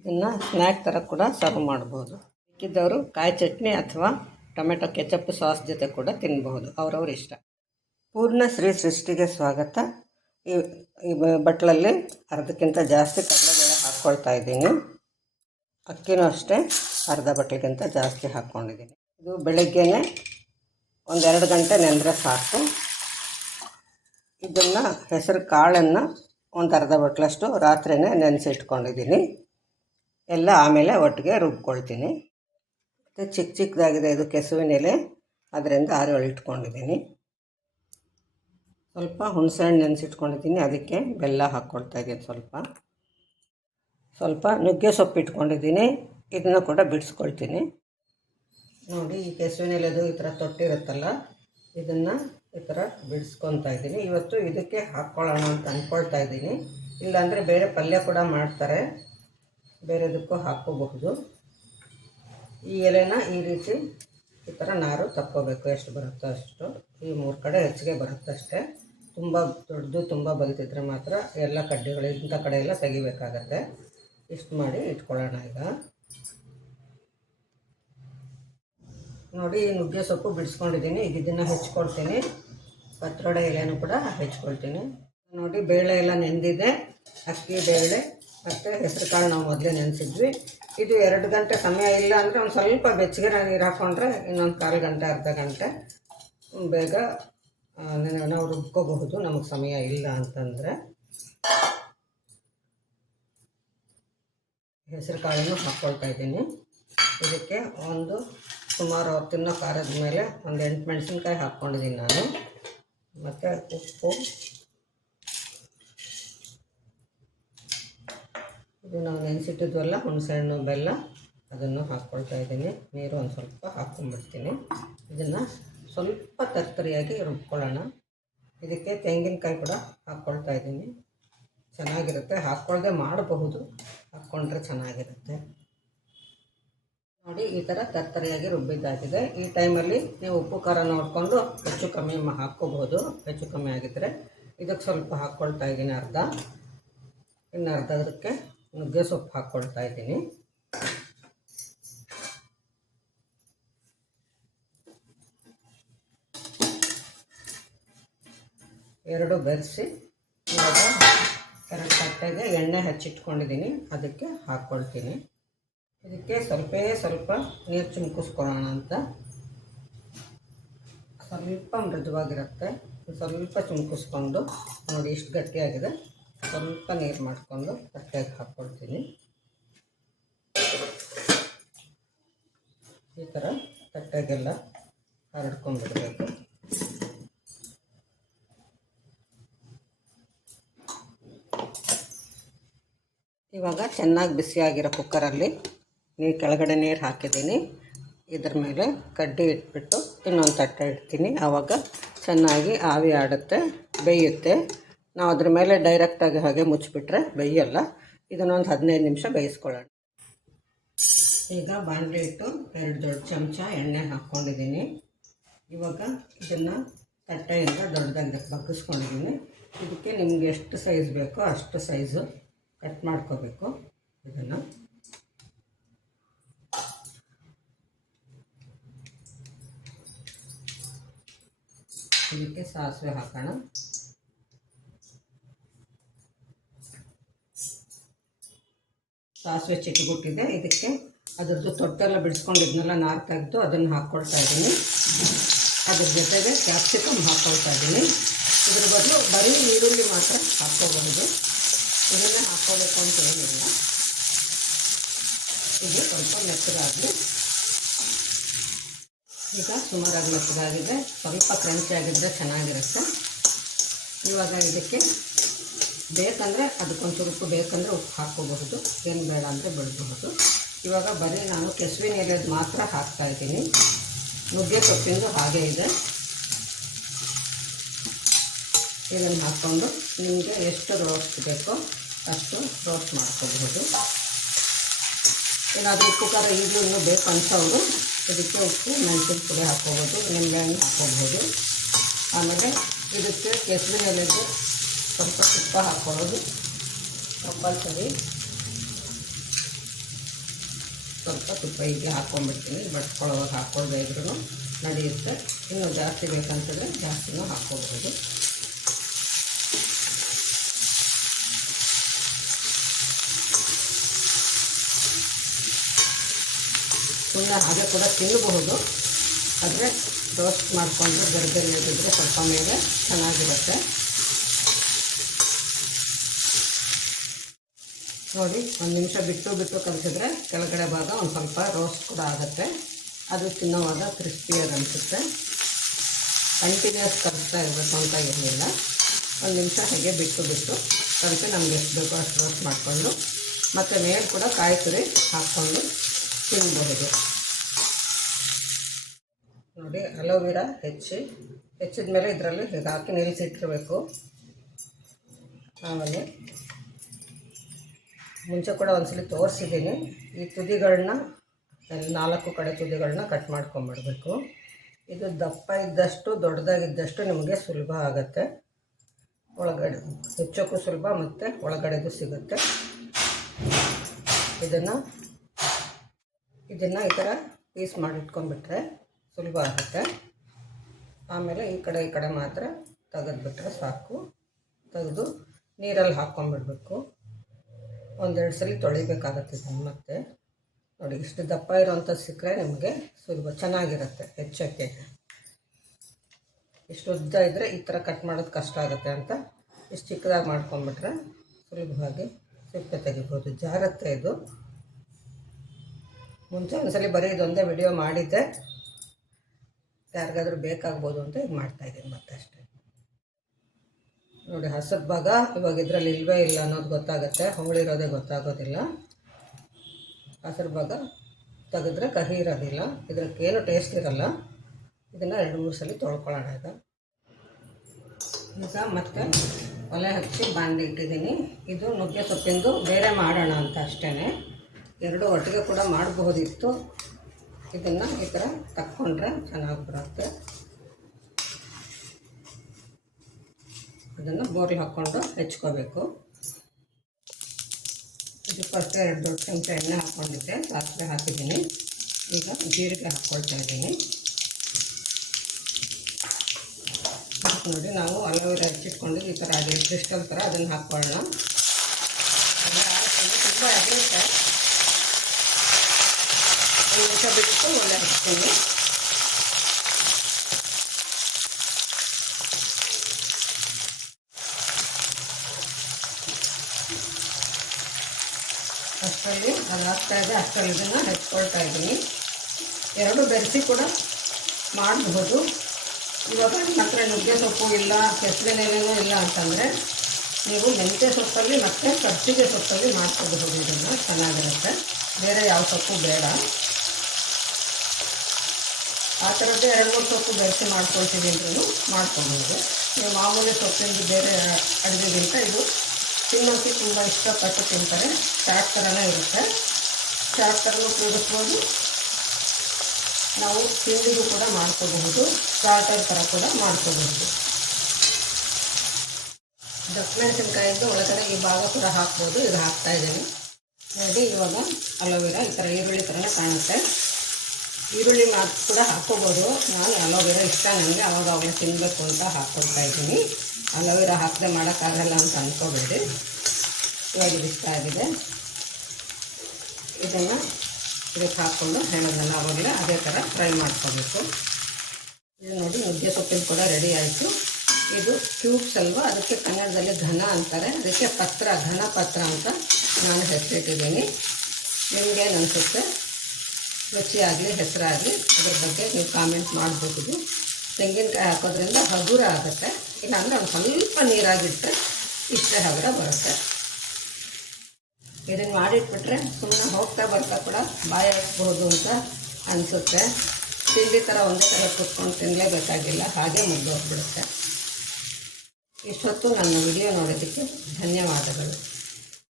ಇದನ್ನು ಸ್ನ್ಯಾಕ್ ಥರ ಕೂಡ ಸರ್ವ್ ಮಾಡ್ಬೋದು. ಸಿಕ್ಕಿದ್ದವರು ಕಾಯಿ ಚಟ್ನಿ ಅಥವಾ ಟೊಮೆಟೊ ಕೆಚಪ್ ಸಾಸ್ ಜೊತೆ ಕೂಡ ತಿನ್ಬಹುದು, ಅವರವ್ರ ಇಷ್ಟ. ಪೂರ್ಣ ಶ್ರೀ ಸೃಷ್ಟಿಗೆ ಸ್ವಾಗತ. ಈ ಬಟ್ಲಲ್ಲಿ ಅರ್ಧಕ್ಕಿಂತ ಜಾಸ್ತಿ ಕಡಲೆಬೇಳೆ ಹಾಕ್ಕೊಳ್ತಾ ಇದ್ದೀನಿ. ಅಕ್ಕಿನೂ ಅಷ್ಟೇ ಅರ್ಧ ಬಟ್ಲಿಗಿಂತ ಜಾಸ್ತಿ ಹಾಕ್ಕೊಂಡಿದ್ದೀನಿ. ಇದು ಬೆಳಗ್ಗೆನೇ 1-2 ಗಂಟೆ ನೆಂದರೆ ಸಾಕು. ಇದನ್ನು ಹೆಸರು ಕಾಳನ್ನು ಒಂದು ಅರ್ಧ ಬಟ್ಲಷ್ಟು ರಾತ್ರಿಯೇ ನೆನೆಸಿಟ್ಕೊಂಡಿದ್ದೀನಿ. ಎಲ್ಲ ಆಮೇಲೆ ಒಟ್ಟಿಗೆ ರುಬ್ಕೊಳ್ತೀನಿ. ಮತ್ತು ಚಿಕ್ಕದಾಗಿದೆ ಇದು ಕೆಸುವಿನ ಎಲೆ, ಅದರಿಂದ ಆರಿ ಇಟ್ಕೊಂಡಿದ್ದೀನಿ. ಸ್ವಲ್ಪ ಹುಣಸೆಹಣ್ಣು ನೆನೆಸಿಟ್ಕೊಂಡಿದ್ದೀನಿ, ಅದಕ್ಕೆ ಬೆಲ್ಲ ಹಾಕ್ಕೊಳ್ತಾಯಿದ್ದೀನಿ. ಸ್ವಲ್ಪ ನುಗ್ಗೆ ಸೊಪ್ಪು ಇಟ್ಕೊಂಡಿದ್ದೀನಿ, ಇದನ್ನು ಕೂಡ ಬಿಡಿಸ್ಕೊಳ್ತೀನಿ. ನೋಡಿ, ಈ ಕೆಸುವಿನ ಎಲೆದು ಈ ಥರ ತೊಟ್ಟಿರುತ್ತಲ್ಲ, ಇದನ್ನು ಈ ಥರ ಬಿಡಿಸ್ಕೊತಾ ಇದ್ದೀನಿ. ಇವತ್ತು ಇದಕ್ಕೆ ಹಾಕ್ಕೊಳ್ಳೋಣ ಅಂತ ಅಂದ್ಕೊಳ್ತಾ ಇದ್ದೀನಿ. ಇಲ್ಲಾಂದರೆ ಬೇರೆ ಪಲ್ಯ ಕೂಡ ಮಾಡ್ತಾರೆ, ಬೇರೆದಕ್ಕೂ ಹಾಕ್ಕೋಬಹುದು. ಈ ಎಲೆನ ಈ ರೀತಿ ಈ ಥರ ನಾರು ತಕ್ಕೋಬೇಕು, ಎಷ್ಟು ಬರುತ್ತೋ ಅಷ್ಟು. ಈ 3 ಕಡೆ ಹೆಚ್ಚಿಗೆ ಬರುತ್ತಷ್ಟೇ. ತುಂಬ ದೊಡ್ಡದು ತುಂಬ ಬಲ್ತಿದ್ರೆ ಮಾತ್ರ ಎಲ್ಲ ಕಡ್ಡಿಗಳು ಇಂಥ ಕಡೆ ಎಲ್ಲ ತೆಗಿಬೇಕಾಗತ್ತೆ. ಇಷ್ಟು ಮಾಡಿ ಇಟ್ಕೊಳ್ಳೋಣ. ಈಗ ನೋಡಿ, ಈ ನುಗ್ಗೆ ಸೊಪ್ಪು ಬಿಡಿಸ್ಕೊಂಡಿದ್ದೀನಿ. ಇದನ್ನು ಹೆಚ್ಕೊಳ್ತೀನಿ. ಪತ್ರೊಡೆ ಎಲೆನೂ ಕೂಡ ಹೆಚ್ಕೊಳ್ತೀನಿ. ನೋಡಿ, ಬೇಳೆ ಎಲ್ಲ ನೆಂದಿದೆ. ಅಕ್ಕಿ, ಬೇಳೆ ಮತ್ತು ಹೆಸರು ಕಾಳು ನಾವು ಮೊದಲೇ ನೆನೆಸಿದ್ವಿ. ಇದು 2 ಗಂಟೆ ಸಮಯ ಇಲ್ಲ ಅಂದರೆ ಒಂದು ಸ್ವಲ್ಪ ಬೆಚ್ಚಗೆ ನೀರು ಹಾಕ್ಕೊಂಡ್ರೆ ಇನ್ನೊಂದು 1/4 ಗಂಟೆ ಅರ್ಧ ಗಂಟೆ ಬೇಗ ನಾವು ರುಬ್ಕೋಬಹುದು, ನಮಗೆ ಸಮಯ ಇಲ್ಲ ಅಂತಂದರೆ. ಹೆಸರು ಕಾಳನ್ನು ಹಾಕ್ಕೊಳ್ತಾ ಇದ್ದೀನಿ. ಇದಕ್ಕೆ ಸುಮಾರು ಅವ್ರು ತಿನ್ನೋ ಖಾರದ ಮೇಲೆ 8 ಮೆಣಸಿನ್ಕಾಯಿ ಹಾಕ್ಕೊಂಡಿದ್ದೀನಿ ನಾನು. ಮತ್ತು ಉಪ್ಪು, ಇದು ನಾವು ನೆನೆಸಿಟ್ಟಿದ್ವಲ್ಲ ಹುಣಸೆಹಣ್ಣು, ಬೆಲ್ಲ, ಅದನ್ನು ಹಾಕ್ಕೊಳ್ತಾ ಇದ್ದೀನಿ. ನೀರು ಒಂದು ಸ್ವಲ್ಪ ಹಾಕ್ಕೊಂಡ್ಬಿಡ್ತೀನಿ. ಇದನ್ನು ಸ್ವಲ್ಪ ತರ್ತರಿಯಾಗಿ ರುಬ್ಕೊಳ್ಳೋಣ. ಇದಕ್ಕೆ ತೆಂಗಿನಕಾಯಿ ಕೂಡ ಹಾಕ್ಕೊಳ್ತಾ ಇದ್ದೀನಿ. ಚೆನ್ನಾಗಿರುತ್ತೆ, ಹಾಕ್ಕೊಳ್ಳದೆ ಮಾಡಬಹುದು, ಹಾಕ್ಕೊಂಡ್ರೆ ಚೆನ್ನಾಗಿರುತ್ತೆ. ನೋಡಿ, ಈ ಥರ ತರ್ತರಿಯಾಗಿ ರುಬ್ಬಿದ್ದಾಗಿದೆ. ಈ ಟೈಮಲ್ಲಿ ನೀವು ಉಪ್ಪು ಖಾರ ನೋಡಿಕೊಂಡು ಹೆಚ್ಚು ಕಮ್ಮಿ ಹಾಕ್ಕೋಬಹುದು. ಹೆಚ್ಚು ಕಮ್ಮಿ ಆಗಿದ್ದರೆ ಇದಕ್ಕೆ ಸ್ವಲ್ಪ ಹಾಕ್ಕೊಳ್ತಾ ಇದ್ದೀನಿ ಅರ್ಧ. ಇನ್ನು ಅರ್ಧದಕ್ಕೆ ನುಗ್ಗೆ ಸೊಪ್ಪು ಹಾಕ್ಕೊಳ್ತಾ ಇದ್ದೀನಿ. ಎರಡು ಬೆರೆಸಿ ಇವಾಗ 2 ತಟ್ಟೆಗೆ ಎಣ್ಣೆ ಹಚ್ಚಿಟ್ಕೊಂಡಿದ್ದೀನಿ, ಅದಕ್ಕೆ ಹಾಕ್ಕೊಳ್ತೀನಿ. ಇದಕ್ಕೆ ಸ್ವಲ್ಪ ನೀರು ಚಿಮ್ಕಿಸ್ಕೊಳ್ಳೋಣ ಅಂತ. ಸ್ವಲ್ಪ ಮೃದುವಾಗಿರುತ್ತೆ, ಸ್ವಲ್ಪ ಚಿಮ್ಕಿಸ್ಕೊಂಡು ನೋಡಿ ಇಷ್ಟು ಗಟ್ಟಿಯಾಗಿದೆ. ಸ್ವಲ್ಪ ನೀರು ಮಾಡಿಕೊಂಡು ತಟ್ಟೆಗೆ ಹಾಕ್ಕೊಳ್ತೀನಿ. ಈ ಥರ ತಟ್ಟೆಗೆಲ್ಲ ಹರಡ್ಕೊಂಡ್ಬಿಡಬೇಕು. ಇವಾಗ ಚೆನ್ನಾಗಿ ಬಿಸಿಯಾಗಿರೋ ಕುಕ್ಕರಲ್ಲಿ ಕೆಳಗಡೆ ನೀರು ಹಾಕಿದ್ದೀನಿ. ಇದ್ರ ಮೇಲೆ ಕಡ್ಡಿ ಇಟ್ಬಿಟ್ಟು ಇನ್ನೊಂದು ತಟ್ಟೆ ಇಡ್ತೀನಿ. ಆವಾಗ ಚೆನ್ನಾಗಿ ಆವಿ ಆಡುತ್ತೆ, ಬೇಯುತ್ತೆ. ನಾವು ಅದ್ರ ಮೇಲೆ ಡೈರೆಕ್ಟಾಗಿ ಹಾಗೆ ಮುಚ್ಚಿಬಿಟ್ರೆ ಬೇಯಲ್ಲ. ಇದನ್ನೊಂದು 15 ನಿಮಿಷ ಬೇಯಿಸ್ಕೊಳ್ಳೋಣ. ಈಗ ಬಾಣಲೆ ಇಟ್ಟು 2 ದೊಡ್ಡ ಚಮಚ ಎಣ್ಣೆ ಹಾಕ್ಕೊಂಡಿದ್ದೀನಿ. ಇವಾಗ ಇದನ್ನು ತಟ್ಟೆಯಿಂದ ದೊಡ್ಡದಾಗಿ ಬಗ್ಗಿಸ್ಕೊಂಡಿದ್ದೀನಿ. ಇದಕ್ಕೆ ನಿಮಗೆ ಎಷ್ಟು ಸೈಜ್ ಬೇಕೋ ಅಷ್ಟು ಸೈಜು ಕಟ್ ಮಾಡ್ಕೋಬೇಕು. ಇದನ್ನು ಇದಕ್ಕೆ ಸಾಸಿವೆ ಹಾಕೋಣ. ಸಾಸಿವೆ ಚಿಕ್ಕಗುಟ್ಟಿದೆ. ಇದಕ್ಕೆ ಅದರದ್ದು ತೊಟ್ಟೆಲ್ಲ ಬಿಡಿಸ್ಕೊಂಡಿದ್ನೆಲ್ಲ ನಾರು ತೆಗೆದು ಅದನ್ನು ಹಾಕ್ಕೊಳ್ತಾ ಇದ್ದೀನಿ. ಅದ್ರ ಜೊತೆಗೆ ಕ್ಯಾಪ್ಸಿಕಮ್ ಹಾಕ್ಕೊಳ್ತಾ ಇದ್ದೀನಿ. ಇದ್ರ ಬದಲು ಬರೀ ಈರುಳ್ಳಿ ಮಾತ್ರ ಹಾಕ್ಕೋಬಹುದು, ಇದನ್ನೇ ಹಾಕ್ಕೋಬೇಕು ಅಂತ ಏನಿಲ್ಲ. ಇದು ಸ್ವಲ್ಪ ಮೆತ್ತಗಾಗಲಿ. ಈಗ ಸುಮಾರಾಗಿ ಮೆತ್ತಗಾಗಿದೆ, ಸ್ವಲ್ಪ ಕ್ರಂಚಿ ಆಗಿದ್ದರೆ ಚೆನ್ನಾಗಿರುತ್ತೆ. ಇವಾಗ ಇದಕ್ಕೆ ಬೇಕಂದರೆ ಅದಕ್ಕೊಂಚೂರು ಉಪ್ಪು, ಬೇಕಂದರೆ ಉಪ್ಪು ಹಾಕ್ಕೋಬಹುದು, ಏನು ಬೇಡ ಅಂದರೆ ಬಿಡಬಹುದು. ಇವಾಗ ಬರೀ ನಾನು ಕೆಸುವಿನ ಎಲೆದು ಮಾತ್ರ ಹಾಕ್ತಾಯಿದ್ದೀನಿ. ನುಗ್ಗೆ ಸೊಪ್ಪಿಂದು ಹಾಗೆ ಇದೆ. ಇದನ್ನು ಹಾಕ್ಕೊಂಡು ನಿಮಗೆ ಎಷ್ಟು ರೋಸ್ಟ್ ಬೇಕೋ ಅಷ್ಟು ರೋಸ್ಟ್ ಮಾಡ್ಕೋಬಹುದು. ಏನಾದರೂ ಉಪ್ಪು ಖಾರ ಈಗಲೂ ಇನ್ನೂ ಬೇಕು ಅನ್ಸೋರು ಇದಕ್ಕೆ ಉಪ್ಪು, ಮೆಣಸಿನ ಪುಡಿ ಹಾಕ್ಕೋಬೋದು, ನಿಂಬೆಹಣ್ಣು ಹಾಕ್ಕೋಬಹುದು. ಆಮೇಲೆ ಇದಕ್ಕೆ ಕೆಸುವಿನ ಎಲೆಗೆ ಸ್ವಲ್ಪ ತುಪ್ಪ ಹಾಕ್ಕೊಳ್ಳೋದು ಕಂಪಲ್ಸರಿ. ಸ್ವಲ್ಪ ತುಪ್ಪ ಹೀಗೆ ಹಾಕ್ಕೊಂಡ್ಬಿಡ್ತೀನಿ. ಬಡ್ಸ್ಕೊಳ್ಳೋವಾಗ ಹಾಕ್ಕೊಳ್ದೇ ಇದ್ರೂ ನಡೆಯುತ್ತೆ. ಇನ್ನೂ ಜಾಸ್ತಿ ಬೇಕಂತಂದರೆ ಜಾಸ್ತಿನೂ ಹಾಕ್ಕೊಳ್ಬೋದು. ಸುಮ್ಮನೆ ಹಾಗೆ ಕೂಡ ತಿನ್ನಬಹುದು, ಆದರೆ ರೋಸ್ಟ್ ಮಾಡಿಕೊಂಡು ಗರಿಗರಿ ಇದ್ದಿದ್ರೆ ಸ್ವಲ್ಪ ಮೇಲೆ ಚೆನ್ನಾಗಿರುತ್ತೆ. ನೋಡಿ, ಒಂದು ನಿಮಿಷ ಬಿಟ್ಟು ಕಲಿಸಿದ್ರೆ ಕೆಳಗಡೆ ಭಾಗ ಒಂದು ಸ್ವಲ್ಪ ರೋಸ್ಟ್ ಕೂಡ ಆಗುತ್ತೆ. ಅದು ತಿನ್ನೋವಾಗ ಕ್ರಿಸ್ಪಿಯಾಗಿ ಅನಿಸುತ್ತೆ. ಕಂಟಿನ್ಯೂಸ್ ಕಲಿಸ್ತಾ ಇರಬೇಕು ಅಂತ ಏನಿಲ್ಲ. ಒಂದು ನಿಮಿಷ ಹಾಗೆ ಬಿಟ್ಟು ಕಲಿಸಿ ನಮ್ಗೆ ಎಷ್ಟು ಬೇಕೋ ಅಷ್ಟು ರೋಸ್ಟ್ ಮಾಡಿಕೊಂಡು ಮತ್ತು ಮೇಲೆ ಕೂಡ ಕಾಯಿ ತುರಿ ಹಾಕ್ಕೊಂಡು ತಿನ್ನಬಹುದು. ನೋಡಿ, ಅಲೋವೆರಾ ಹೆಚ್ಚಿದ ಮೇಲೆ ಇದರಲ್ಲಿ ಹೀಗೆ ಹಾಕಿ ನಿಲ್ಲಿಸಿಟ್ಟಿರಬೇಕು. ಆಮೇಲೆ ಮುಂಚೆ ಕೂಡ ಒಂದ್ಸಲಿ ತೋರಿಸಿದ್ದೀನಿ. ಈ ತುದಿಗಳನ್ನ 4 ಕಡೆ ತುದಿಗಳನ್ನ ಕಟ್ ಮಾಡ್ಕೊಂಬಿಡಬೇಕು. ಇದು ದಪ್ಪ ಇದ್ದಷ್ಟು ದೊಡ್ಡದಾಗಿದ್ದಷ್ಟು ನಿಮಗೆ ಸುಲಭ ಆಗುತ್ತೆ. ಒಳಗಡೆ ಹೆಚ್ಚೋಕ್ಕೂ ಸುಲಭ ಮತ್ತು ಒಳಗಡೆದು ಸಿಗುತ್ತೆ. ಇದನ್ನು ಈ ಥರ ಪೀಸ್ ಮಾಡಿಟ್ಕೊಂಡ್ಬಿಟ್ರೆ ಸುಲಭ ಆಗುತ್ತೆ. ಆಮೇಲೆ ಈ ಕಡೆ ಮಾತ್ರ ತೆಗೆದುಬಿಟ್ರೆ ಸಾಕು. ತೆಗೆದು ನೀರಲ್ಲಿ ಹಾಕ್ಕೊಂಡ್ಬಿಡ್ಬೇಕು. ಒಂದೆರಡು ಸಲ ತೊಳಿಬೇಕಾಗತ್ತೆ ಇದನ್ನು. ಮತ್ತೆ ನೋಡಿ, ಇಷ್ಟು ದಪ್ಪ ಇರೋವಂಥದ್ದು ಸಿಕ್ಕರೆ ನಿಮಗೆ ಸುಲಭ ಚೆನ್ನಾಗಿರುತ್ತೆ ಹೆಚ್ಚೋಕ್ಕೆ. ಇಷ್ಟು ಉದ್ದ ಇದ್ದರೆ ಈ ಥರ ಕಟ್ ಮಾಡೋದು ಕಷ್ಟ ಆಗುತ್ತೆ ಅಂತ ಇಷ್ಟು ಚಿಕ್ಕದಾಗಿ ಮಾಡ್ಕೊಂಡ್ಬಿಟ್ರೆ ಸುಲಭವಾಗಿ ಸಿಪ್ಪೆ ತೆಗಿಬೋದು. ಜಾರತ್ತೆ ಇದು. ಮುಂಚೆ ಒಂದ್ಸಲಿ ಬರೀ ಇದೊಂದೇ ವಿಡಿಯೋ ಮಾಡಿದ್ದೆ, ಯಾರಿಗಾದ್ರೂ ಬೇಕಾಗ್ಬೋದು ಅಂತ ಈಗ ಮಾಡ್ತಾಯಿದ್ದೀನಿ ಮತ್ತೆ ಅಷ್ಟೇ. ನೋಡಿ, ಹಸದ ಭಾಗ ಇವಾಗ ಇದರಲ್ಲಿ ಇಲ್ಲವೇ ಇಲ್ಲ ಅನ್ನೋದು ಗೊತ್ತಾಗುತ್ತೆ, ಹೊಗಳಿರೋದೇ ಗೊತ್ತಾಗೋದಿಲ್ಲ. ಹಸಿರು ಭಾಗ ತೆಗೆದ್ರೆ ಕಹಿ ಇರೋದಿಲ್ಲ, ಇದಕ್ಕೇನು ಟೇಸ್ಟ್ ಇರೋಲ್ಲ. ಇದನ್ನು 2-3 ಸಲ ತೊಳ್ಕೊಳ್ಳೋಣ. ಈಗ ಮತ್ತೆ ಒಲೆ ಹಚ್ಚಿ ಬಾಂಡಿ ಇಟ್ಟಿದ್ದೀನಿ. ಇದು ನುಗ್ಗೆ ಸೊಪ್ಪಿಂದು ಬೇರೆ ಮಾಡೋಣ ಅಂತ ಅಷ್ಟೇ. 2 ಒಟ್ಟಿಗೆ ಕೂಡ ಮಾಡಬಹುದಿತ್ತು. ಇದನ್ನು ಈ ಥರ ತಕ್ಕೊಂಡ್ರೆ ಚೆನ್ನಾಗಿ ಬರುತ್ತೆ. ಅದನ್ನು ಬೋರ್ಲಿ ಹಾಕ್ಕೊಂಡು ಹೆಚ್ಕೋಬೇಕು. ಇದಕ್ಕೆ 2 ದೊಡ್ಡ ಚಮಚ ಎಣ್ಣೆ ಹಾಕ್ಕೊಂಡಿದ್ದೆ, ಸಾಸಿವೆ ಹಾಕಿದ್ದೀನಿ. ಈಗ ಜೀರಿಗೆ ಹಾಕ್ಕೊಳ್ತಾ ಇದ್ದೀನಿ. ನೋಡಿ, ನಾವು ಅಲೋವೆರಾ ಹೆಚ್ಚಿಟ್ಕೊಂಡಿದ್ದು ಈ ಥರ ಆಗಿದೆ, ಕ್ರಿಸ್ಟಲ್ ಥರ. ಅದನ್ನು ಹಾಕ್ಕೊಳ್ಳೋಣ. ತುಂಬ ಅಗಲಿರುತ್ತೆ. ಒಂದು ನಿಮಿಷ ಬಿಟ್ಟು ಒಳ್ಳೆ ಹಾಕ್ತೀನಿ. ಅಷ್ಟರಲ್ಲಿ ಅದು ಆಗ್ತಾಯಿದೆ. ಅಷ್ಟರಲ್ಲಿ ಇದನ್ನು ಹೆಚ್ಕೊಳ್ತಾ ಇದ್ದೀನಿ. 2 ಬೆರೆಸಿ ಕೂಡ ಮಾಡಬಹುದು. ಇವಾಗ ನಿಮ್ಮ ಹತ್ರ ನುಗ್ಗೆ ಸೊಪ್ಪು ಇಲ್ಲ, ಕೆಸರಿನೆಲೆನೂ ಇಲ್ಲ ಅಂತಂದರೆ ನೀವು ಮೆಂತ್ಯ ಸೊಪ್ಪಲ್ಲಿ ಮತ್ತು ಕರ್ಚಿಗೆ ಸೊಪ್ಪಲ್ಲಿ ಮಾಡ್ಕೋಬಹುದು. ಇದನ್ನು ಚೆನ್ನಾಗಿರುತ್ತೆ. ಬೇರೆ ಯಾವ ಸೊಪ್ಪು ಬೇಡ. ಆ ಥರದ್ದೇ 2-3 ಸೊಪ್ಪು ಬೆರೆಸಿ ಮಾಡ್ಕೊಳ್ತೀವಿ ಅಂದ್ರೂ ಮಾಡ್ಕೊಬೋದು. ನೀವು ಮಾಮೂಲಿ ಸೊಪ್ಪಿಂದು ಬೇರೆ ಅಡುಗೆಗಿಂತ ಇದು ತಿನ್ನೋಕ್ಕೆ ತುಂಬ ಇಷ್ಟಪಟ್ಟು ತಿಂತಾರೆ. ಚಾಟ್ ಥರನೇ ಇರುತ್ತೆ. ಚಾಟ್ ಥರನೂ ಕೂಡಿಸ್ಬೋದು. ನಾವು ತಿಂಡಿಗೂ ಕೂಡ ಮಾಡ್ಕೋಬಹುದು. ಸ್ಟಾರ್ಟರ್ ಥರ ಕೂಡ ಮಾಡ್ಕೋಬಹುದು. ದಪ್ಪಮೆಣಸಿನ್ಕಾಯಿದ್ದು ಒಳಗಡೆ ಈ ಭಾಗ ಕೂಡ ಹಾಕ್ಬೋದು. ಇದು ಹಾಕ್ತಾಯಿದ್ದೀನಿ. ನೋಡಿ, ಇವಾಗ ಅಲೋವೆರಾ ಈ ಥರ ಈರುಳ್ಳಿ ಥರನೇ ಕಾಣುತ್ತೆ. ಈರುಳ್ಳಿ ಕೂಡ ಹಾಕ್ಕೋಬೋದು. ನಾನು ಅಲೋವೆರಾ ಇಷ್ಟ ನನಗೆ, ಅವಾಗಲೇ ತಿನ್ನಬೇಕು ಅಂತ ಹಾಕ್ಕೊಳ್ತಾ ಇದ್ದೀನಿ. ಅಲೋವೆರಾ ಹಾಕದೆ ಮಾಡೋಕ್ಕಾಗಲ್ಲ ಅಂತ ಅಂದ್ಕೋಬೇಡಿ. ಇವಾಗ ಇದು ಇಷ್ಟ ಆಗಿದೆ. ಇದನ್ನು ಇದಕ್ಕೆ ಹಾಕ್ಕೊಂಡು ಹೇಳಿದ್ನಲ್ಲ ಆವಾಗಲೇ ಅದೇ ಥರ ಫ್ರೈ ಮಾಡ್ಕೋಬೇಕು. ಇದು ನೋಡಿ, ನುಗ್ಗೆ ಸೊಪ್ಪಿನ ಕೂಡ ರೆಡಿ ಆಯಿತು. ಇದು ಕ್ಯೂಬ್ಸ್ ಅಲ್ವಾ, ಅದಕ್ಕೆ ಕನ್ನಡದಲ್ಲಿ ಘನ ಅಂತಾರೆ. ಅದಕ್ಕೆ ಘನ ಪತ್ರ ಅಂತ ನಾನು ಹೆಸರಿಟ್ಟಿದ್ದೀನಿ. ನಿಮಗೇನು ಅನಿಸುತ್ತೆ? ರುಚಿಯಾಗಲಿ ಹೆಸರಾಗಲಿ ಅದ್ರ ಬಗ್ಗೆ ನೀವು ಕಾಮೆಂಟ್ ಮಾಡಬಹುದು. ತೆಂಗಿನಕಾಯಿ ಹಾಕೋದ್ರಿಂದ ಹಗುರ ಆಗುತ್ತೆ. ಇಲ್ಲಾಂದರೆ ಒಂದು ಸ್ವಲ್ಪ ನೀರಾಗಿಟ್ಟರೆ ಇಷ್ಟೇ ಹಗುರ ಬರುತ್ತೆ. ಇದನ್ನು ಮಾಡಿಟ್ಬಿಟ್ರೆ ಸುಮ್ಮನೆ ಹೋಗ್ತಾ ಬರ್ತಾ ಕೂಡ ಬಾಯಿ ಹಾಕ್ಬೋದು ಅಂತ ಅನಿಸುತ್ತೆ. ತಿಂಡಿ ಥರ ಒಂದೇ ಥರ ಕುತ್ಕೊಂಡು ತಿನ್ನಲೇಬೇಕಾಗಿಲ್ಲ, ಹಾಗೆ ಮುಗ್ದೋಗ್ಬಿಡುತ್ತೆ. ಇಷ್ಟೊತ್ತು ನನ್ನ ವಿಡಿಯೋ ನೋಡೋದಕ್ಕೆ ಧನ್ಯವಾದಗಳು.